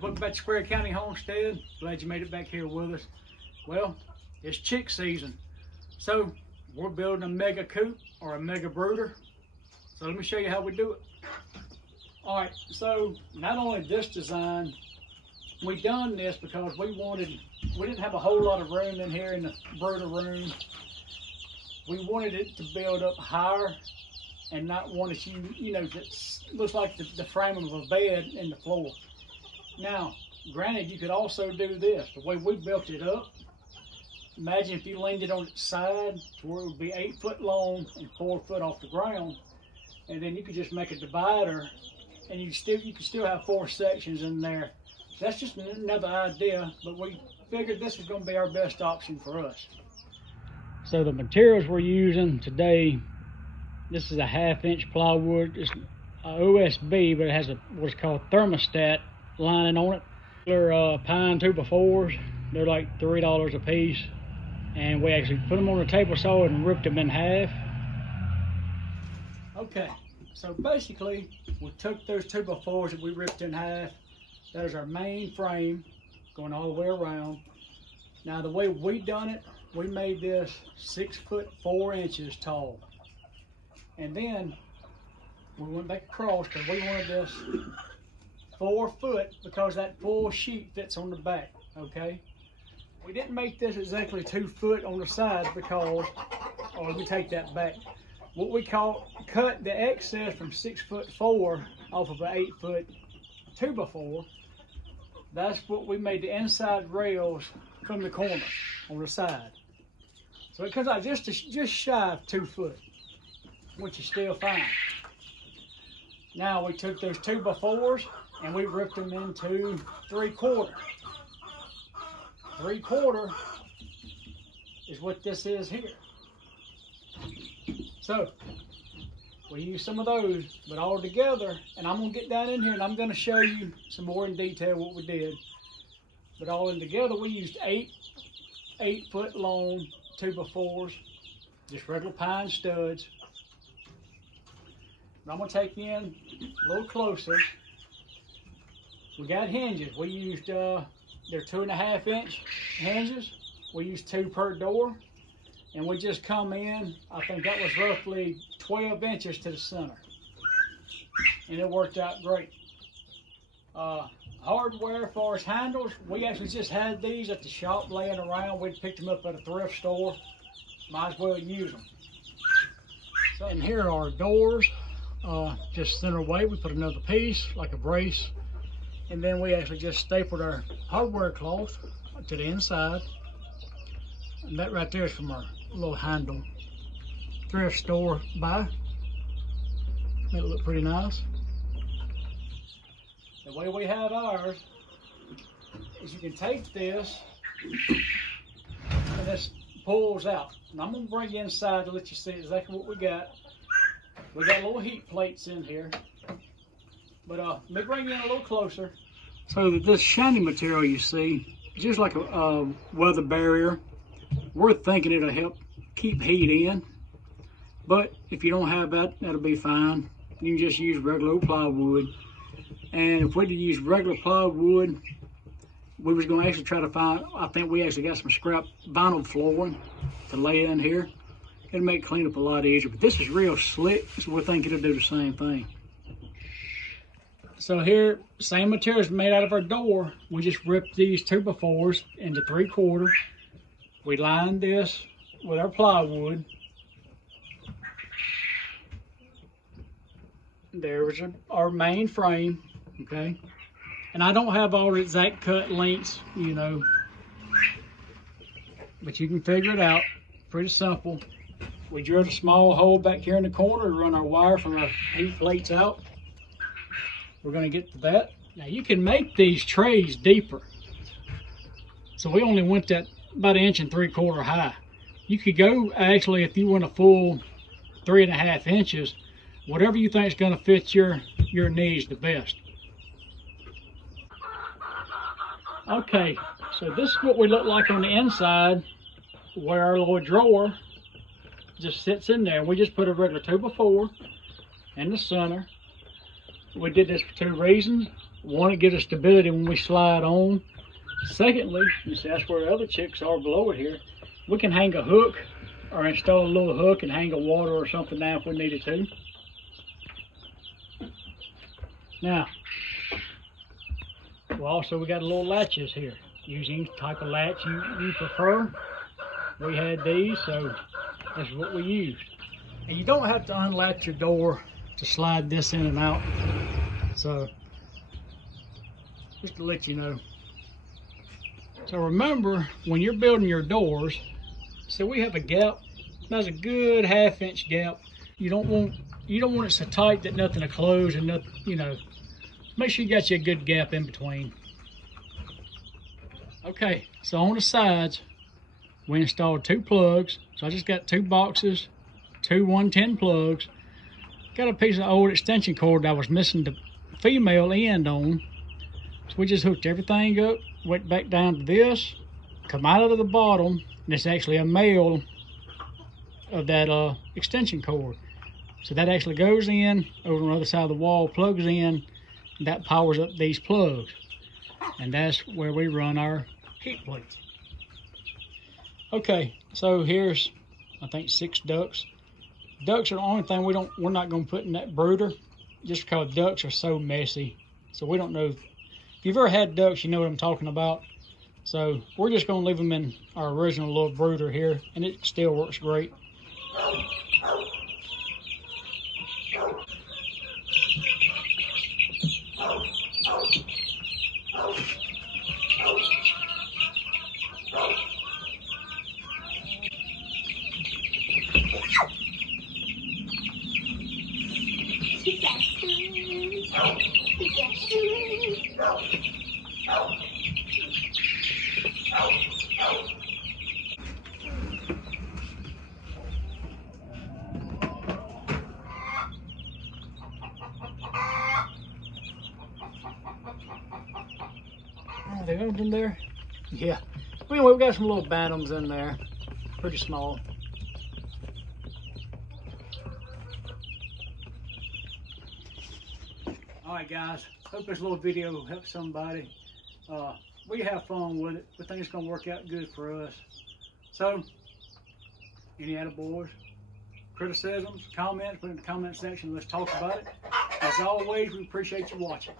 Welcome back to Square County Homestead. Glad you made it back here with us. Well, it's chick season, so we're building a mega coop or a mega brooder. So let me show you how we do it. All right, so not only this design, we done this because we didn't have a whole lot of room in here in the brooder room. We wanted it to build up higher and not one that you know, that looks like the frame of a bed in the floor. Now, granted, you could also do this. The way we built it up, imagine if you leaned it on its side to where it would be 8 foot long and 4 foot off the ground, and then you could just make a divider, and you could still have 4 sections in there. So that's just another idea, but we figured this was going to be our best option for us. So the materials we're using today, this is a 1/2 inch plywood. It's OSB, but it has what's called thermostat lining on it. They're pine 2x4s. They're like $3 a piece, and we actually put them on the table saw and ripped them in half. Okay, so basically we took those 2x4s that we ripped in half. That is our main frame going all the way around. Now the way we done it, we made this 6 foot 4 inches tall, and then we went back across because we wanted this 4 foot because that full sheet fits on the back. Okay, we didn't make this exactly 2 foot on the sides because, or let me take that back, what we cut the excess from 6 foot 4 off of an 8 foot 2x4. That's what we made the inside rails from the corner on the side, so it comes out just shy of 2 foot, which is still fine. Now we took those 2x4s and we ripped them into 3/4. 3/4 is what this is here. So we used some of those, but all together, and I'm gonna get down in here and I'm gonna show you some more in detail what we did. But all in together, we used 8 foot long 2x4s, just regular pine studs. But I'm gonna take you in a little closer. We got hinges. We used they're 2.5 inch hinges. We used 2 per door, and we just come in. I think that was roughly 12 inches to the center, and it worked out great. Hardware, as far as handles, we actually just had these at the shop laying around. We'd picked them up at a thrift store. Might as well use them. So, and here are our doors. Just center away, we put another piece like a brace, and then we actually just stapled our hardware cloth to the inside, and that right there is from our little handle thrift store buy. Made it look pretty nice. The way we have ours is you can take this and this pulls out. And I'm gonna bring you inside to let you see exactly what we got. We got little heat plates in here, but let me bring you in a little closer. So that this shiny material you see, just like a weather barrier, we're thinking it'll help keep heat in. But if you don't have that, that'll be fine. You can just use regular plywood. And if we use regular plywood, we was going to actually try to find, I think we actually got some scrap vinyl flooring to lay in here. It'll make cleanup a lot easier, but this is real slick, so we think it'll do the same thing. So here, same materials made out of our door. We just ripped these 2x4s into 3/4. We lined this with our plywood. There was our main frame, okay? And I don't have all the exact cut lengths, you know, but you can figure it out. Pretty simple. We drilled a small hole back here in the corner to run our wire from our heat plates out. we're going to get to that. Now you can make these trays deeper. So we only went that about 1 3/4 high. You could go, actually, if you want a full 3.5 inches, whatever you think is going to fit your needs the best. Okay, so this is what we look like on the inside, where our little drawer just sits in there. We just put a regular 2x4 in the center. We did this for 2 reasons. One, it gives us stability when we slide on. Secondly, you see that's where the other chicks are below it here. We can hang a hook or install a little hook and hang a water or something down if we needed to. Now, we got a little latches here. Use any type of latch you prefer. We had these, so this is what we used. And you don't have to unlatch your door to slide this in and out. So, just to let you know. So remember, when you're building your doors, so we have a gap. That's a good 1/2 inch gap. You don't want it so tight that nothing will close and nothing, you know. Make sure you got you a good gap in between. Okay, so on the sides, we installed 2 plugs. So I just got 2 boxes, 2 110 plugs. Got a piece of old extension cord that I was missing the female end on. So we just hooked everything up, went back down to this, come out of the bottom, and it's actually a male of that extension cord. So that actually goes in over on the other side of the wall, plugs in, and that powers up these plugs. And that's where we run our heat plates. Okay, so here's, I think, 6 ducks. Ducks are the only thing we're not going to put in that brooder, just because ducks are so messy. So we don't know. If you've ever had ducks, you know what I'm talking about. So we're just going to leave them in our original little brooder here, and it still works great. Are they open there? Yeah. Well, anyway, we got some little bantams in there, pretty small. Alright guys, hope this little video helps somebody. We have fun with it. We think it's going to work out good for us. So, any attaboys, criticisms, comments, put it in the comment section. Let's talk about it. As always, we appreciate you watching.